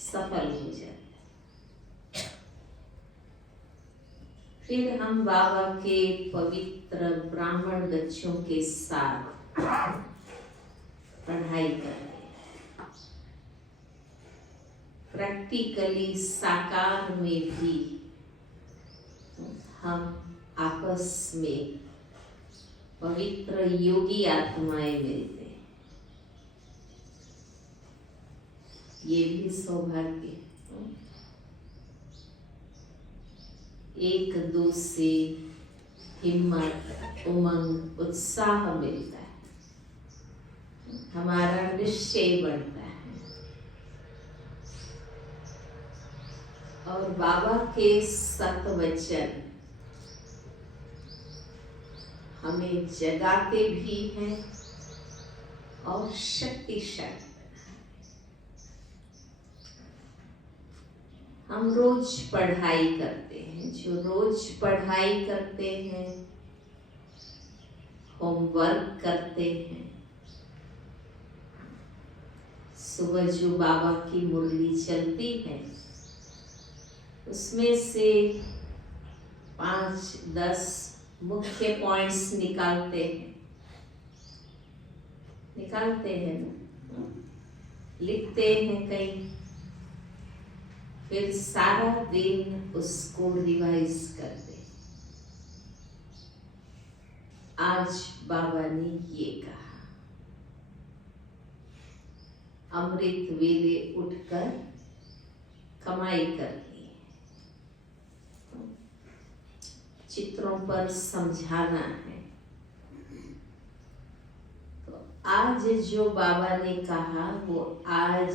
सफल हो जाता है। फिर हम बाबा के पवित्र ब्राह्मण बच्चों के साथ पढ़ाई करते हैं। प्रैक्टिकली साकार में भी हम आपस में पवित्र योगी आत्माएं मिलते हैं। ये भी सौभाग्य है। एक दूसरे हिम्मत, उमंग, उत्साह मिलता है, हमारा निश्चय बढ़ता है और बाबा के सत वचन हमें जगाते भी हैं और शक्तिशाली। हम रोज पढ़ाई करते हैं। जो रोज पढ़ाई करते हैं, होमवर्क करते हैं, सुबह जो बाबा की मुरली चलती है उसमें से 5-10 मुख्य पॉइंट्स निकालते हैं ना, लिखते हैं कहीं, फिर सारा दिन उसको रिवाइज करते। आज बाबा ने ये कहा, अमृत वेले उठकर कमाई करनी है, चित्रों पर समझाना है। तो आज जो बाबा ने कहा वो आज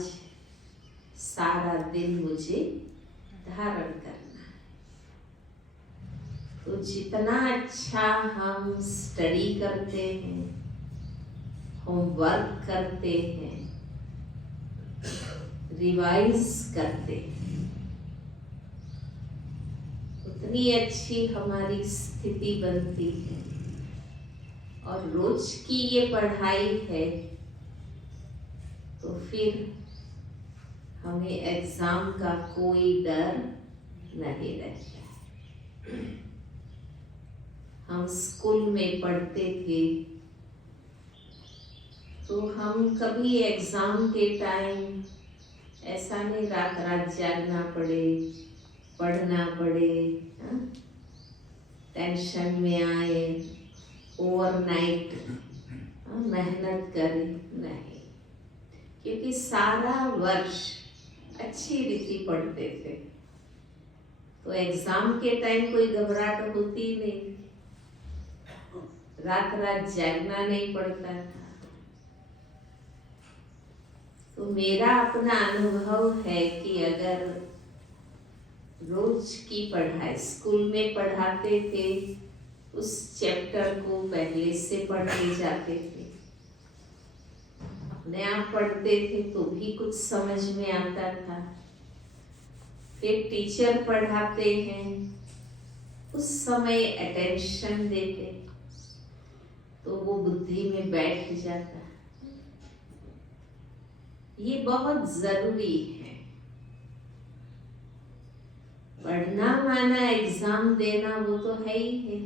सारा दिन मुझे धारण करना है। तो जितना अच्छा हम स्टडी करते हैं, होमवर्क करते हैं, रिवाइज करते हैं, उतनी अच्छी हमारी स्थिति बनती है। और रोज की ये पढ़ाई है तो फिर हमें एग्जाम का कोई डर नहीं रहता। हम स्कूल में पढ़ते थे तो हम कभी एग्जाम के टाइम ऐसा नहीं रात रात जागना पड़े, पढ़ना पड़े, टेंशन में आए, ओवरनाइट मेहनत करें, नहीं। क्योंकि सारा वर्ष अच्छी रीति पढ़ते थे तो एग्जाम के टाइम कोई घबराहट होती नहीं, रात रात जागना नहीं पड़ता था। तो मेरा अपना अनुभव है कि अगर रोज की पढ़ाई, स्कूल में पढ़ाते थे उस चैप्टर को पहले से पढ़ते जाते थे, अपने आप पढ़ते थे तो भी कुछ समझ में आता था। फिर टीचर पढ़ाते हैं, उस समय अटेंशन देते तो वो बुद्धि में बैठ जाता। ये बहुत जरूरी है। पढ़ना माना एग्जाम देना वो तो है ही है,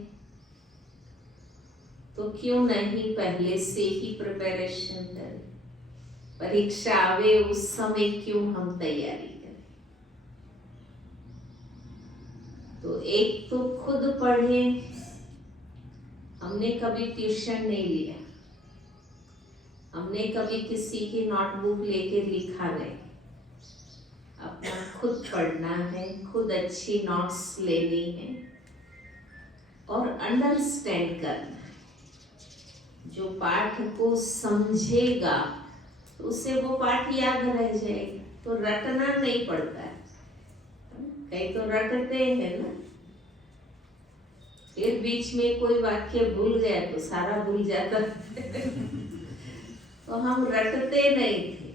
तो क्यों नहीं पहले से ही प्रिपरेशन करें। परीक्षा आवे उस समय क्यों हम तैयारी करें। तो एक तो खुद पढ़े। हमने कभी ट्यूशन नहीं लिया, हमने कभी किसी की नोटबुक लेके लिखा नहीं। अपना खुद पढ़ना है, खुद अच्छी नोट्स लेनी है और अंडरस्टैंड करना है। जो पाठ को समझेगा तो उसे वो पाठ याद रह जाएगा, तो रटना नहीं पड़ता है। कई तो रटते हैं ना, फिर बीच में कोई वाक्य भूल गया तो सारा भूल जाता तो हम रटते नहीं थे,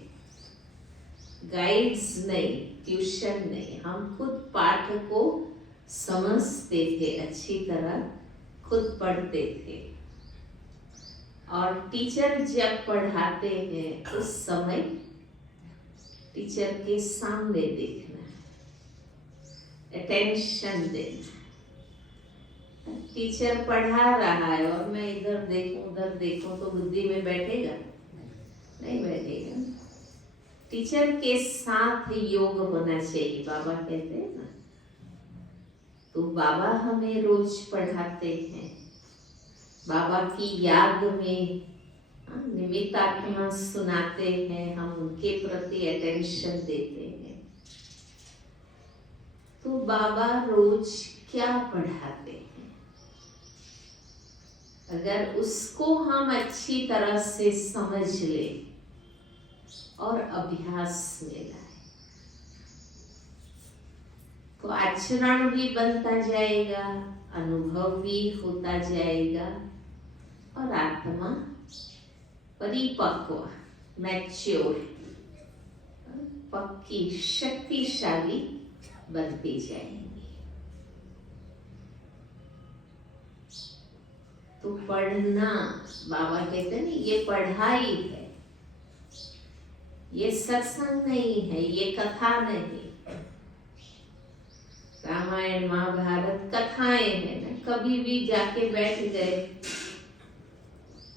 गाइड्स नहीं, ट्यूशन नहीं, हम खुद पाठ को समझते थे, अच्छी तरह खुद पढ़ते थे। और टीचर जब पढ़ाते हैं उस समय टीचर के सामने देखना है, अटेंशन देना। टीचर पढ़ा रहा है और मैं इधर देखूं उधर देखूं तो बुद्धि में बैठेगा? नहीं बैठेगा। टीचर के साथ योग होना चाहिए, बाबा कहते हैं ना। तो बाबा हमें रोज पढ़ाते हैं, बाबा की याद में निमित्त आत्मा सुनाते हैं, हम उनके प्रति अटेंशन देते हैं। तो बाबा रोज क्या पढ़ाते हैं, अगर उसको हम अच्छी तरह से समझ ले और अभ्यास में लाए तो आचरण भी बनता जाएगा, अनुभव भी होता जाएगा और आत्मा परिपक्व, मैच्योर, पक्की, शक्तिशाली बनती जाएंगी। तो पढ़ना, बाबा कहते हैं ये पढ़ाई है, ये सत्संग नहीं है, ये कथा नहीं। रामायण महाभारत कथाएं हैं ना, कभी भी जाके बैठ गए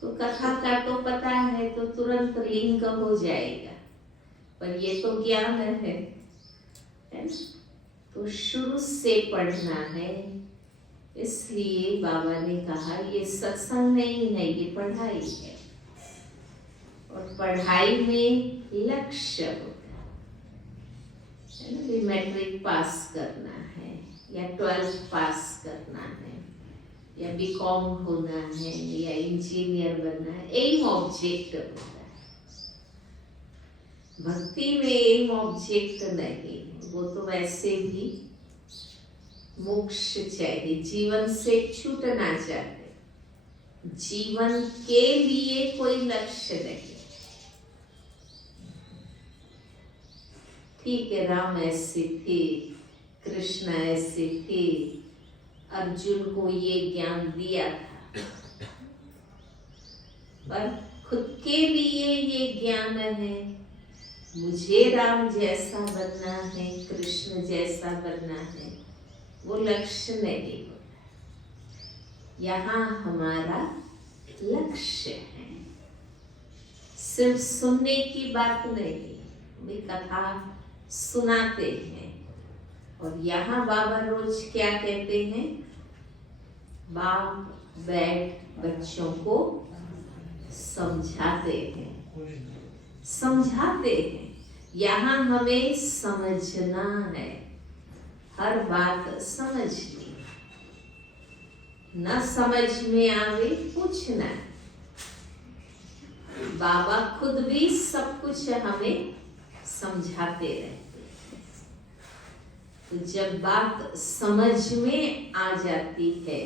तो कथा का तो पता है तो तुरंत लिंक हो जाएगा, पर ये तो ज्ञान है ना? तो शुरू से पढ़ना है। इसलिए बाबा ने कहा ये सत्संग नहीं है, ये पढ़ाई है। और पढ़ाई में लक्ष्य होगा, है ना, भी मैट्रिक पास करना है या 12th पास करना है या बीकॉम होना है या इंजीनियर बनना है, एम ऑब्जेक्ट होता है। भक्ति में एम ऑब्जेक्ट नहीं, वो तो वैसे भी मोक्ष चाहिए, जीवन से छूटना चाहते, जीवन के लिए कोई लक्ष्य नहीं। ठीक है, राम ऐसे थे, कृष्ण ऐसे थे, अर्जुन को ये ज्ञान दिया था, पर खुद के लिए ये ज्ञान है, मुझे राम जैसा बनना है, कृष्ण जैसा बनना है, वो लक्ष्य नहीं होता। यहाँ हमारा लक्ष्य है, सिर्फ सुनने की बात नहीं, वे कथा सुनाते हैं। और यहाँ बाबा रोज क्या कहते हैं, बाप बैठ बच्चों को समझाते हैं। यहाँ हमें समझना है, हर बात समझनी, न समझ में आवे पूछना। बाबा खुद भी सब कुछ हमें समझाते रहते हैं। तो जब बात समझ में आ जाती है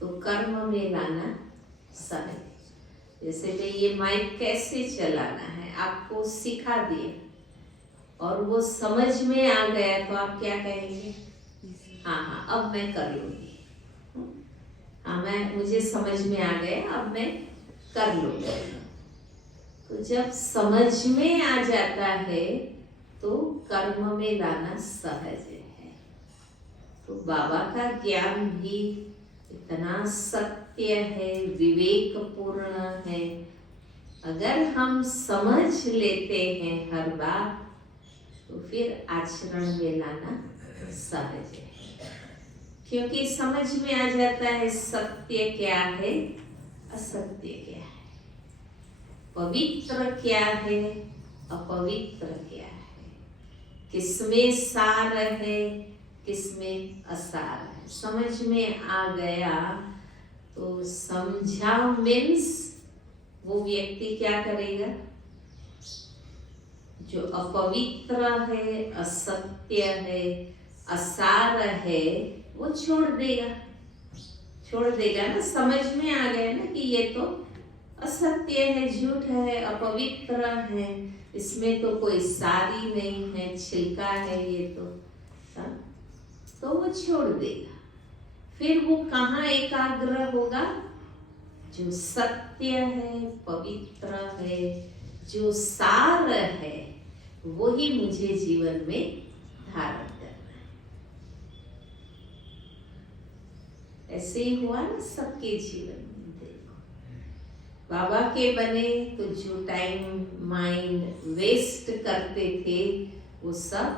तो कर्म में लाना सहज। जैसे कि ये माइक कैसे चलाना है आपको सिखा दिया और वो समझ में आ गया तो आप क्या कहेंगे, हाँ अब मैं कर लूंगी, हाँ मुझे समझ में आ गया, अब मैं कर लूंगी। तो जब समझ में आ जाता है तो कर्म में लाना सहज है। तो बाबा का ज्ञान भी इतना सत्य है, विवेकपूर्ण है, अगर हम समझ लेते हैं हर बात तो फिर आचरण में लाना सहज है। क्योंकि समझ में आ जाता है सत्य क्या है, असत्य क्या है, पवित्र क्या है, अपवित्र क्या है, किसमें सार है, किसमें असार है। समझ में आ गया तो समझा मीन्स वो व्यक्ति क्या करेगा, जो अपवित्र है, असत्य है, असार है, वो छोड़ देगा ना। समझ में आ गया ना कि ये तो असत्य है, झूठ है, अपवित्र है, इसमें तो कोई सारी नहीं है, छिलका है ये तो वो छोड़ देगा। फिर वो कहाँ एकाग्र होगा, जो सत्य है, पवित्र है, जो सार है, वो ही मुझे जीवन में धारण करना है। ऐसे ही हुआ ना सबके जीवन में। देखो, बाबा के बने तो जो टाइम माइंड वेस्ट करते थे वो सब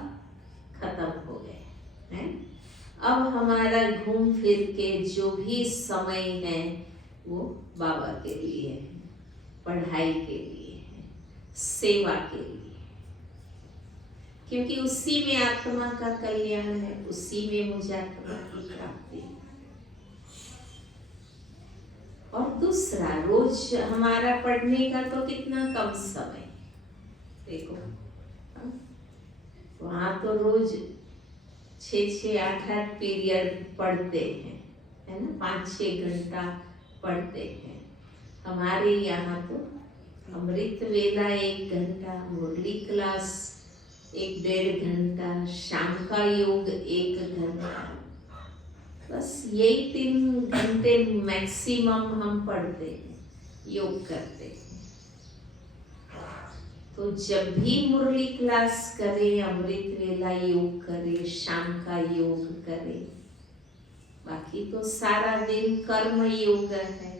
खत्म हो गए हैं। अब हमारा घूम फिर के जो भी समय है वो बाबा के लिए है, पढ़ाई के लिए है, सेवा के लिए, क्योंकि उसी में आत्मा का कल्याण है, उसी में मुझे आत्मा की प्राप्ति है। और दूसरा, रोज हमारा पढ़ने का तो कितना कम समय, देखो वहाँ तो रोज 6-6, 8-8 पीरियड पढ़ते हैं, है ना, 5-6 घंटा पढ़ते हैं। हमारे यहाँ तो अमृत वेला 1 घंटा, मुरली क्लास 1-1.5 घंटा, शाम का योग 1 घंटा, बस यही 3 घंटे मैक्सिमम हम पढ़ते हैं, योग करते हैं। तो जब भी मुरली क्लास करे, अमृत वेला योग करे, शाम का योग करे, बाकी तो सारा दिन कर्म योग है।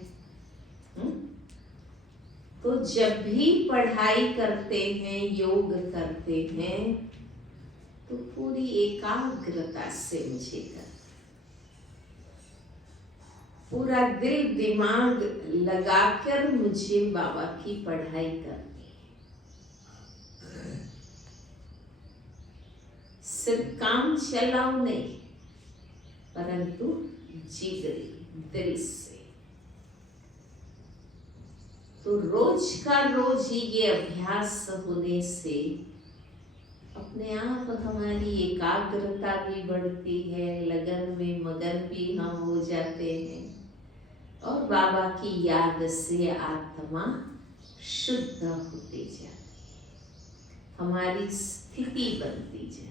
तो जब भी पढ़ाई करते हैं, योग करते हैं, तो पूरी एकाग्रता से मुझे करना, पूरा दिल दिमाग लगाकर मुझे बाबा की पढ़ाई करनी। सिर्फ काम चलाओ नहीं, परंतु जिगरी दिल से। तो रोज का रोज ही ये अभ्यास होने से अपने आप हमारी एकाग्रता भी बढ़ती है, लगन में मगन भी हम हो जाते हैं, और बाबा की याद से आत्मा शुद्ध होती जाती है, हमारी स्थिति बनती जाती है।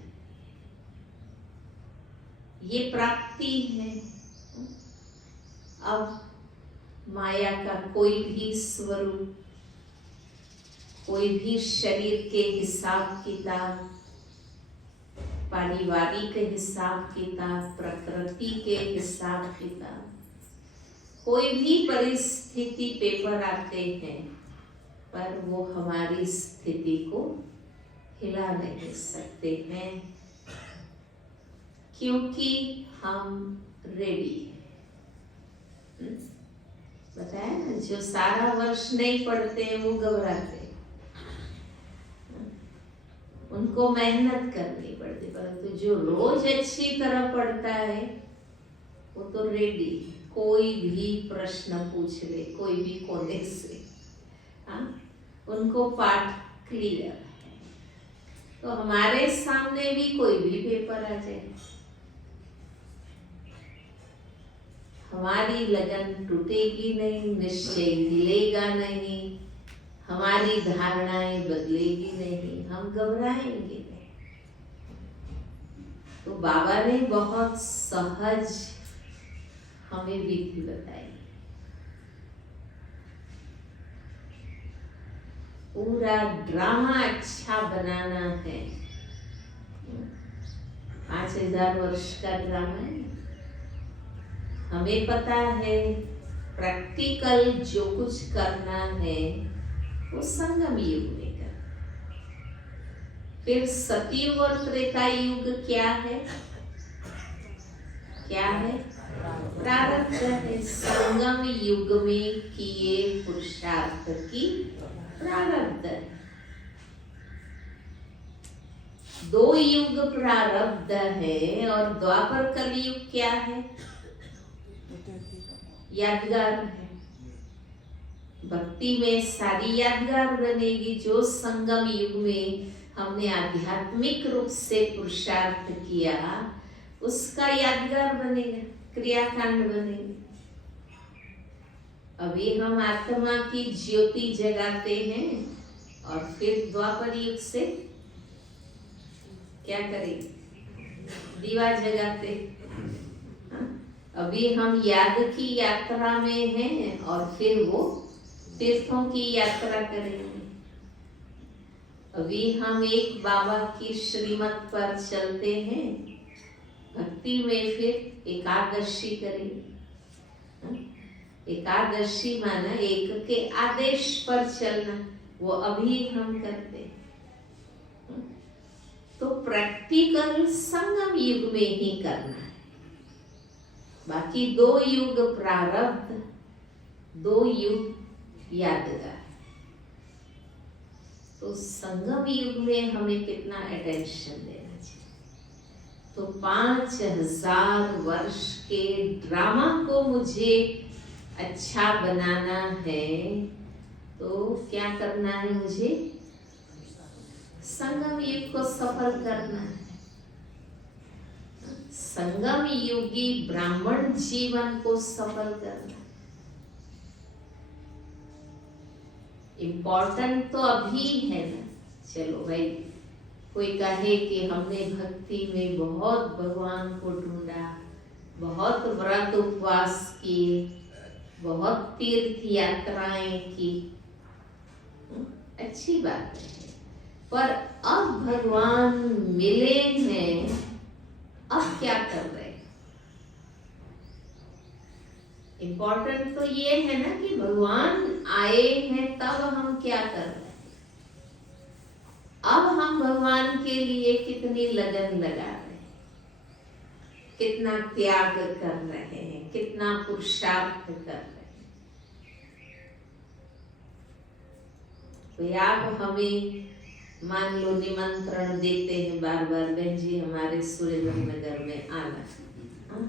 ये प्राप्ति है। अब माया का कोई भी स्वरूप, कोई भी शरीर के हिसाब किताब, पारिवारिक हिसाब किताब, प्रकृति के हिसाब किताब, कोई भी परिस्थिति पेपर आते हैं, पर वो हमारी स्थिति को हिला नहीं सकते हैं, क्योंकि हम रेडी हैं। बताया ना, जो सारा वर्ष नहीं पढ़ते हैं वो घबराते, उनको मेहनत करनी पड़ती, परंतु जो रोज अच्छी तरह पढ़ता है वो तो रेडी। कोई भी प्रश्न पूछ ले, कोई भी कोने से, हाँ, उनको पाठ क्लियर है। तो हमारे सामने भी कोई भी पेपर आ जाए, हमारी लगन टूटेगी नहीं, निश्चय हिलेगा नहीं, हमारी धारणाएं बदलेगी नहीं, हम घबराएंगे नहीं। तो बाबा ने बहुत सहज हमें विधि बताई, पूरा ड्रामा अच्छा बनाना है। 5000 वर्ष का ड्रामा है, हमें पता है प्रैक्टिकल जो कुछ करना है वो संगम युग में करना। फिर सतयुग और त्रेता युग क्या है? क्या है? प्रारब्ध है। संगम युग में किए पुरुषार्थ की प्रारब्ध है। 2 युग प्रारब्ध है, और द्वापर कलयुग क्या है? यादगार है। भक्ति में सारी यादगार बनेगी। जो संगम युग में हमने आध्यात्मिक रूप से पुरुषार्थ किया, उसका यादगार बनेगा, क्रियाकांड बनेगा। अभी हम आत्मा की ज्योति जगाते हैं, और फिर द्वापर युग से क्या करेंगे? दीवा जगाते। अभी हम याद की यात्रा में हैं, और फिर वो तीर्थों की यात्रा करेंगे। अभी हम एक बाबा की श्रीमत पर चलते हैं, भक्ति में फिर एकादशी करेंगे। हाँ? एकादशी माना एक के आदेश पर चलना, वो अभी हम करते हैं। हाँ? तो प्रैक्टिकल संगम युग में ही करना है। बाकी 2 युग प्रारब्ध, 2 युग यादगार। तो संगम युग में हमें कितना अटेंशन देना चाहिए। तो 5000 वर्ष के ड्रामा को मुझे अच्छा बनाना है, तो क्या करना है मुझे? संगम युग को सफल करना है। संगम युगी ब्राह्मण जीवन को सफल करना। इम्पोर्टेंट तो अभी है ना। चलो भाई, कोई कहे कि हमने भक्ति में बहुत भगवान को ढूंढा, बहुत व्रत उपवास किए, बहुत तीर्थ यात्राएं की, अच्छी बात है। पर अब भगवान मिले हैं, अब क्या कर रहे हैं? इम्पोर्टेंट तो ये है ना कि भगवान आए हैं, तब हम क्या कर रहे हैं? अब हम भगवान के लिए कितनी लगन लगा रहे हैं, कितना त्याग कर रहे हैं, कितना पुरुषार्थ कर रहे हैं। तो आप हमें मान लो निमंत्रण देते हैं बार बार, बहन जी हमारे सुरेंद्र नगर में आना।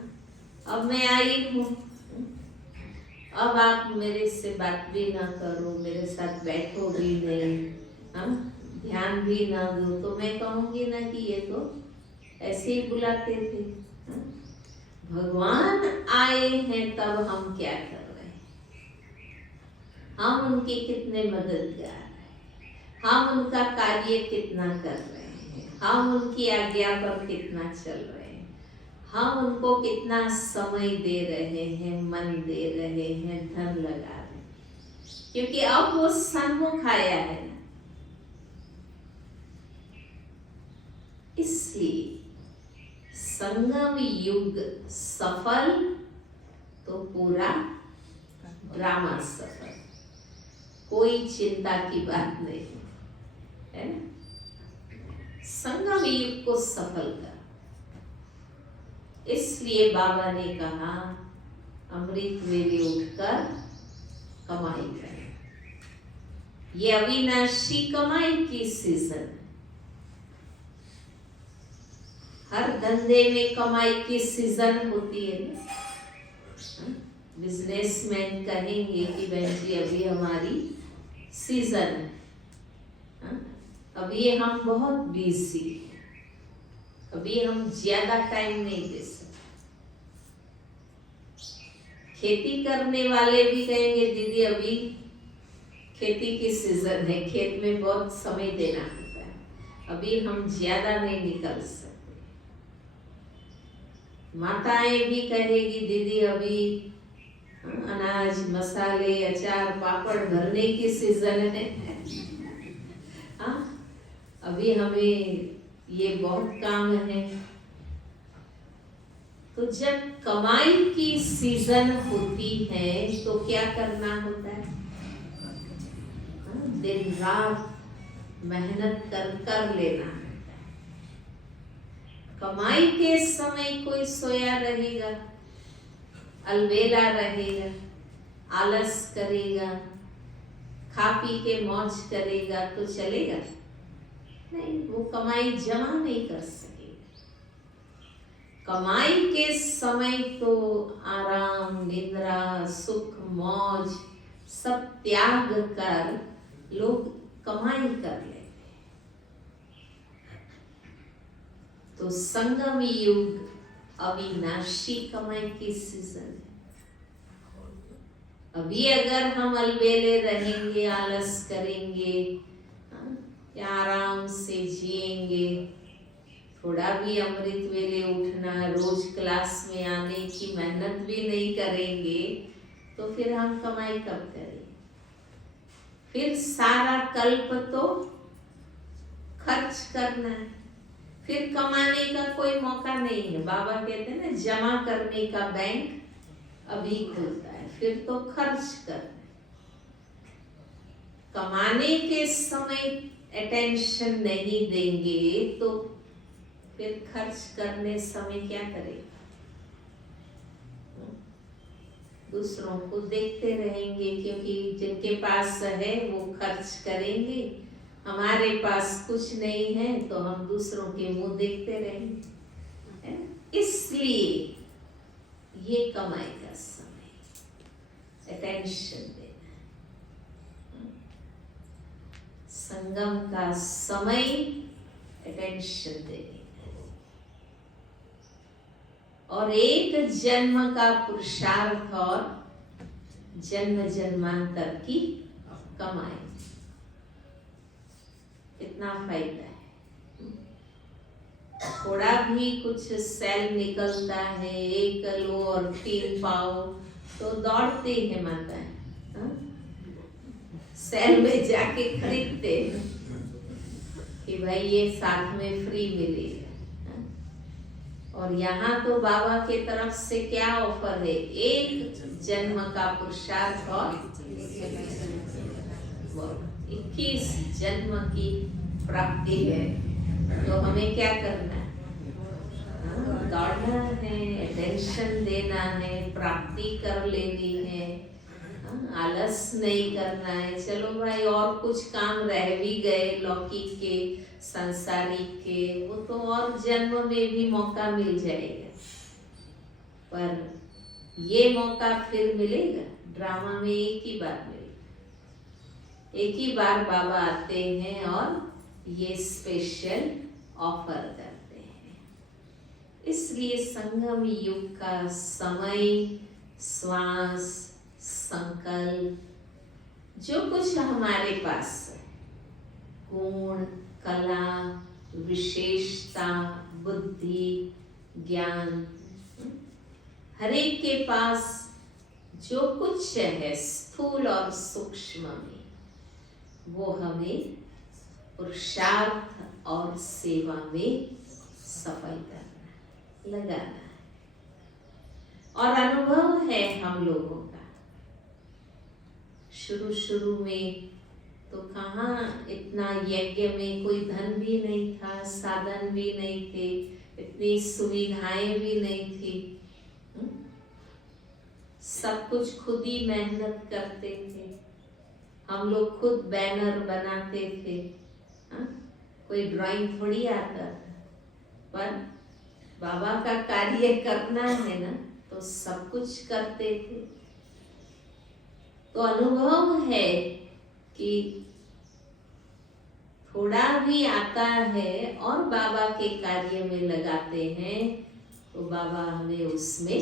अब मैं आई हूँ, अब आप मेरे से बात भी ना करो, मेरे साथ बैठो भी नहीं, ध्यान भी ना दो, तो मैं कहूंगी ना कि ये तो ऐसे ही बुलाते थे। भगवान आए हैं तब हम क्या कर रहे हैं? हम उनके कितने मददगार हैं, हम उनका कार्य कितना कर रहे हैं, हम उनकी आज्ञा पर कितना चल रहे हैं, हम उनको कितना समय दे रहे हैं, मन दे रहे हैं, धन लगा रहे हैं, क्योंकि अब वो सन्मुख आया है ना। इसलिए संगम युग सफल तो पूरा ड्रामा सफल, कोई चिंता की बात नहीं है ना। संगम युग को सफल कर, इसलिए बाबा ने कहा अमृत वेले उठकर कमाई करें। ये अविनाशी कमाई की सीजन है। हर धंधे में कमाई की सीजन होती है ना। बिजनेसमैन कहेंगे कि बहन जी अभी हमारी सीजन है, अभी हम बहुत बिजी हैं, अभी हम ज्यादा टाइम नहीं दे सकते। खेती करने वाले भी कहेंगे दीदी अभी खेती की सीजन है, खेत में बहुत समय देना होता है, अभी हम ज्यादा नहीं निकल सकते। माताएं भी कहेगी दीदी अभी अनाज, मसाले, अचार, पापड़ भरने की सीजन है, अभी हमें ये बहुत काम है। तो जब कमाई की सीजन होती है तो क्या करना होता है? दिन रात मेहनत कर लेना है। कमाई के समय कोई सोया रहेगा, अलबेला रहेगा, आलस करेगा, खा पी के मौज करेगा तो चलेगा नहीं, वो कमाई जमा नहीं कर सकेगा। कमाई के समय तो आराम, निद्रा, सुख, मौज सब त्याग कर लोग कमाई कर लेते। तो संगम युग अविनाशी कमाई की सीजन है। अभी अगर हम अलबेले रहेंगे, आलस करेंगे या आराम से जिएंगे, थोड़ा भी अमृत वेले उठना, रोज क्लास में आने की मेहनत भी नहीं करेंगे, तो फिर हम कमाई कब करेंगे? फिर सारा कल्प तो खर्च करना है, फिर कमाने का कोई मौका नहीं है। बाबा कहते हैं ना, जमा करने का बैंक अभी खुलता है, फिर तो खर्च करना है। कमाने के समय अटेंशन नहीं देंगे तो फिर खर्च करने समय क्या करेंगे? दूसरों को देखते रहेंगे, क्योंकि जिनके पास है वो खर्च करेंगे, हमारे पास कुछ नहीं है तो हम दूसरों के मुंह देखते रहेंगे, है ना? इसलिए ये कमाई का समय, अटेंशन देना, संगम का समय अटेंशन देने, और एक जन्म का पुरुषार्थ और जन्म जन्मांतर की कमाई, कितना फायदा है। थोड़ा भी कुछ सेल निकलता है, 1 किलो और 3 पाव, तो दौड़ते हैं माता है, सेल में जाके खरीदते हैं कि भाई ये साथ में फ्री मिलेगा। और यहाँ तो बाबा के तरफ से क्या ऑफर है? एक जन्म का पुरुषार्थ और 21 जन्म की प्राप्ति है। तो हमें क्या करना है? दौड़ना है, अटेंशन देना है, प्राप्ति कर लेनी है, आलस नहीं करना है। चलो भाई और कुछ काम रह भी गए लौकिक के, संसारिक के, वो तो और जन्म में भी मौका मिल जाएगा, पर ये मौका फिर मिलेगा? ड्रामा में एक ही बार मिलेगा, एक ही बार बाबा आते हैं और ये स्पेशल ऑफर करते हैं। इसलिए संगम युग का समय, श्वास, संकल्प, जो कुछ हमारे पास है, गुण, कला, विशेषता, बुद्धि, ज्ञान, हर एक के पास जो कुछ है स्थूल और सूक्ष्म में, वो हमें पुरुषार्थ और सेवा में सफल करना, लगाना है। और अनुभव है हम लोगों का, शुरू में तो कहाँ इतना, यज्ञ में कोई धन भी नहीं था, साधन भी नहीं थे, इतनी सुविधाएं भी नहीं थी, सब कुछ खुद ही मेहनत करते थे। हम लोग खुद बैनर बनाते थे, कोई ड्राइंग थोड़ी आता था, पर बाबा का कार्य करना है ना, तो सब कुछ करते थे। तो अनुभव है कि थोड़ा भी आता है और बाबा के कार्य में लगाते हैं, तो बाबा हमें उसमें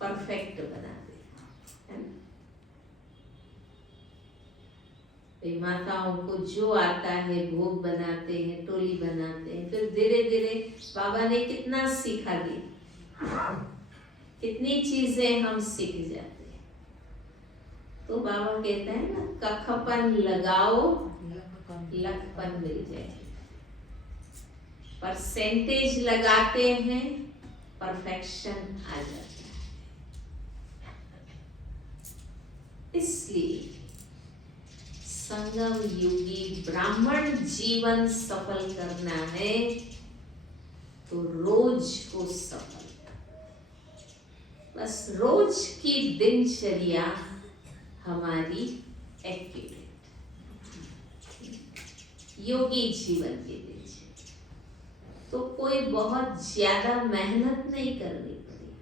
परफेक्ट बना देते हैं। माताओं को जो आता है भोग बनाते हैं, टोली बनाते हैं, फिर धीरे धीरे बाबा ने कितना सिखा दिया, कितनी चीजें हम सीख जाते हैं। तो बाबा कहते हैं ना, कखपन लगाओ लखपन मिल जाए। परसेंटेज लगाते हैं, परफेक्शन आ जाता है। इसलिए संगम युगी ब्राह्मण जीवन सफल करना है तो रोज को सफल, बस रोज की दिनचर्या हमारी एक्टिवेट, योगी जीवन की दिनचर्या। तो कोई बहुत ज्यादा मेहनत नहीं करनी पड़ेगी,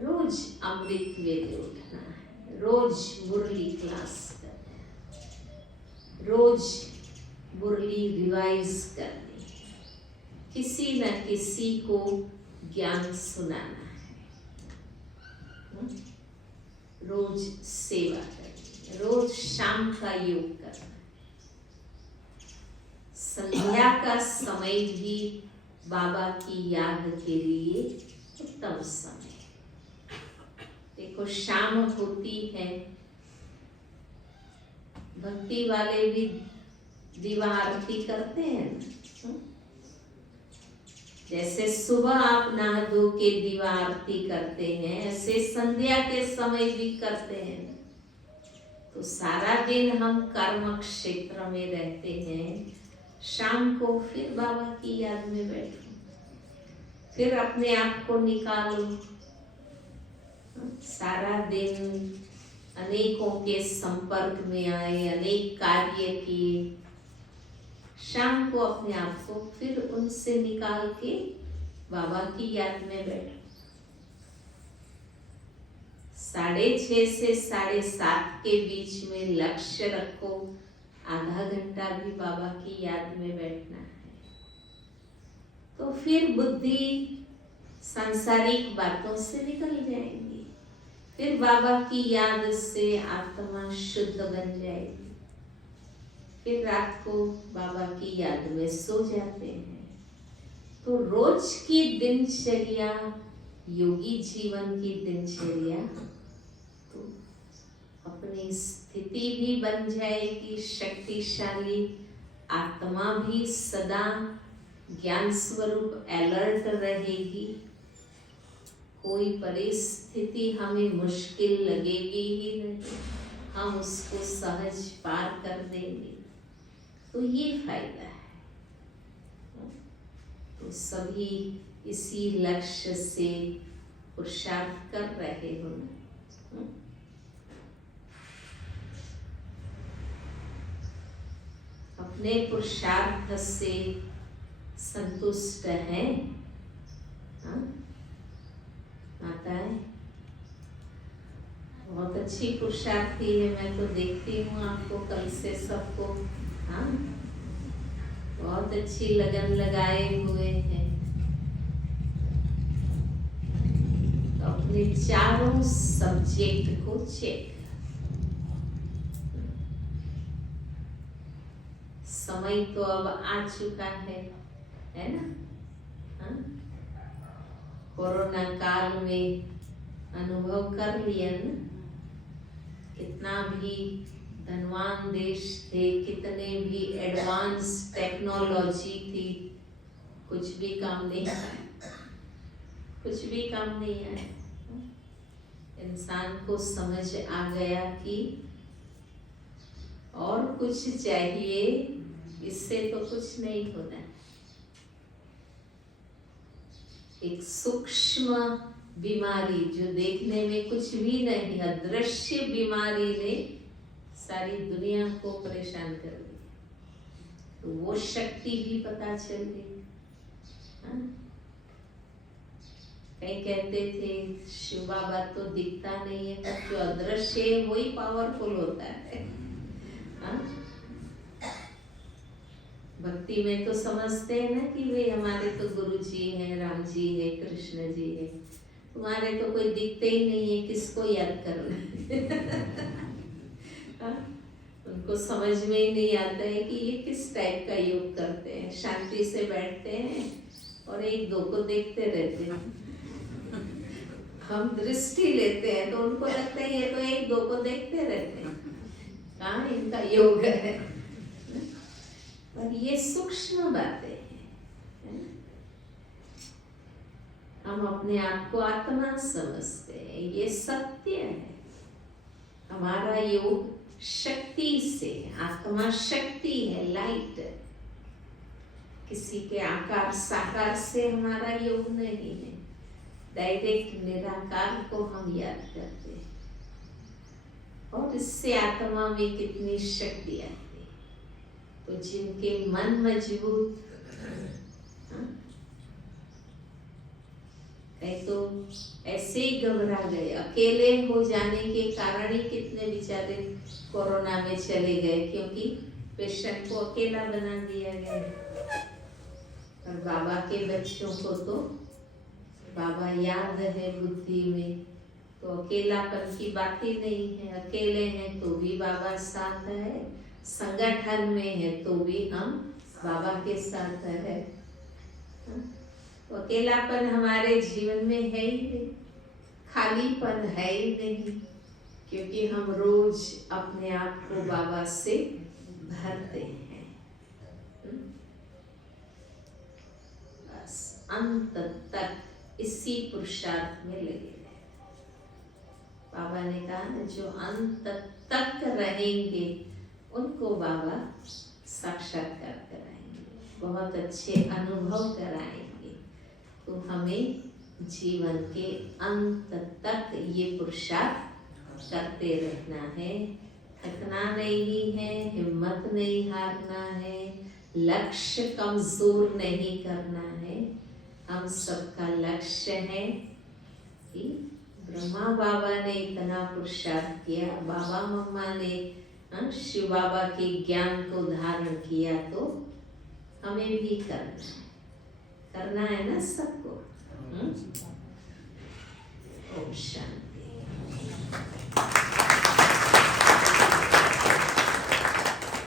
रोज अमृत वेले उठना है, रोज मुरली क्लास करना है, रोज मुरली रिवाइज करनी है, किसी न किसी को ज्ञान सुनाना है, रोज सेवा करनी है, रोज शाम का योग करना है। संध्या का समय भी बाबा की याद के लिए उत्तम समय। देखो शाम होती है, भक्ति वाले भी दीवा आरती करते हैं ना। जैसे सुबह आप नहा धो के दीवा आरती करते हैं, ऐसे संध्या के समय भी करते हैं। तो सारा दिन हम कर्म क्षेत्र में रहते हैं, शाम को फिर बाबा की याद में बैठो, फिर अपने आप को निकालो। सारा दिन अनेकों के संपर्क में आए, अनेक कार्य किए, शाम को अपने आप को फिर उनसे निकाल के बाबा की याद में बैठो। 6:30 से 7:30 के बीच में लक्ष्य रखो, आधा घंटा भी बाबा की याद में बैठना है। तो फिर बुद्धि सांसारिक बातों से निकल जाएगी, फिर बाबा की याद से आत्मा शुद्ध बन जाएगी, फिर रात को बाबा की याद में सो जाते हैं। तो रोज की दिनचर्या, योगी जीवन की दिनचर्या, तो अपनी स्थिति भी बन जाएगी शक्तिशाली, आत्मा भी सदा ज्ञान स्वरूप अलर्ट रहेगी। कोई परिस्थिति हमें मुश्किल लगेगी ही नहीं, हम उसको सहज पार कर देंगे। तो ये फायदा है। तो सभी इसी लक्ष्य से पुरुषार्थ कर रहे हो ना। अपने पुरुषार्थ से संतुष्ट हैं माताएं? बहुत अच्छी पुरुषार्थी है, मैं तो देखती हूँ आपको कल से सबको। हाँ, बहुत अच्छी लगन लगाए हुए हैं। तो अपने चारों सब्जेक्ट को चेक। समय तो अब आ चुका है ना? हाँ? कोरोना काल में अनुभव कर लिया ना, कितना भी धनवान देश थे, कितने भी एडवांस टेक्नोलॉजी थी, कुछ भी काम नहीं आया, कुछ भी काम नहीं आया। इंसान को समझ आ गया कि और कुछ चाहिए, इससे तो कुछ नहीं होता। एक सूक्ष्म बीमारी जो देखने में कुछ भी नहीं, अदृश्य बीमारी ने सारी दुनिया को परेशान कर दिया। तो वो शक्ति भी पता चल गई। कई कहते थे शिव बाबा तो दिखता नहीं है, पर जो अदृश्य है वही पावरफुल होता है। भक्ति में तो समझते हैं ना कि वे हमारे तो गुरु जी हैं, राम जी है, कृष्ण जी है। तुम्हारे तो कोई दिखते ही नहीं है, किसको याद करना? उनको समझ में ही नहीं आता है कि ये किस टाइप का योग करते हैं। शांति से बैठते हैं और एक दो को देखते रहते हैं। हम दृष्टि लेते हैं तो उनको लगता है ये तो एक दो को देखते रहते हैं, कहाँ इनका योग है। पर ये सूक्ष्म बातें हैं। हम अपने आप को आत्मा समझते हैं, ये सत्य है। हमारा योग शक्ति से, आत्मा शक्ति है, लाइट। किसी के आकार साकार से हमारा योग नहीं है। डायरेक्ट निराकार को हम याद करते हैं और इससे आत्मा में कितनी शक्ति आती है। तो जिनके मन मजबूत, तो ऐसे ही घबरा गए, अकेले हो जाने के कारण ही कितने बेचारे कोरोना में चले गए, क्योंकि पेशेंट को अकेला बना दिया गया। और बाबा के बच्चों को तो बाबा याद है बुद्धि में, तो अकेलापन की बात ही नहीं है। अकेले हैं तो भी बाबा साथ है, संगठन में है तो भी हम बाबा के साथ है। तो अकेलापन हमारे जीवन में है ही नहीं, खालीपन है ही नहीं। क्योंकि हम रोज अपने आप को बाबा से भरते हैं। बस अंत तक इसी पुरुषार्थ में लगे रहे। बाबा ने कहा जो अंत तक रहेंगे उनको बाबा साक्षात्कार कराएंगे, बहुत अच्छे अनुभव कराएंगे। तो हमें जीवन के अंत तक ये पुरुषार्थ करते रहना है, थकना नहीं है, हिम्मत नहीं हारना है, लक्ष्य कमजोर नहीं करना है। हम सबका लक्ष्य है कि ब्रह्मा बाबा ने इतना पुरुषार्थ किया, बाबा मम्मा ने शिव बाबा के ज्ञान को धारण किया, तो हमें भी करना है ना सबको। ओम शांति।